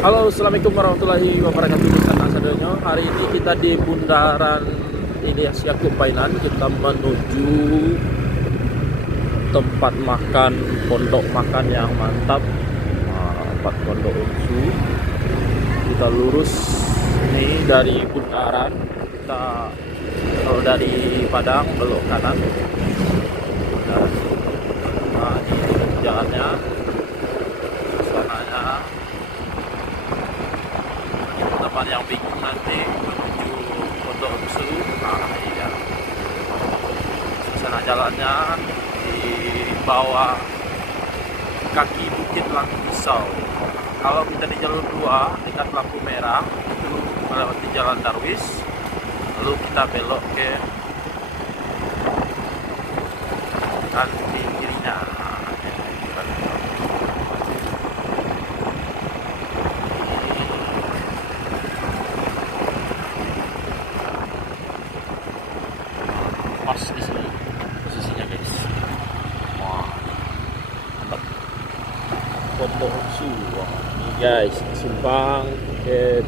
Halo, assalamualaikum warahmatullahi wabarakatuh. Bersama Sadonyo. Hari ini kita di bundaran Ilyas Yaakob Bainan. Kita menuju tempat makan, pondok makan yang mantap. Tempat pondok Unsu. Kita lurus ini dari bundaran. Kita kalau dari Padang belok kanan. Nah, ini jalannya, suasananya. Teman yang bingung nanti menuju Pondok Unsu, nah iya, suasana jalannya di bawah kaki Bukit Langpisau. Kalau kita di jalur 2 dekat lampu merah itu melewati Jalan Darwis, lalu kita belok ke kirinya. Pas di sini posisinya, guys. Wah, mantap. Pondok Unsu. Wah, ini guys, simpang ke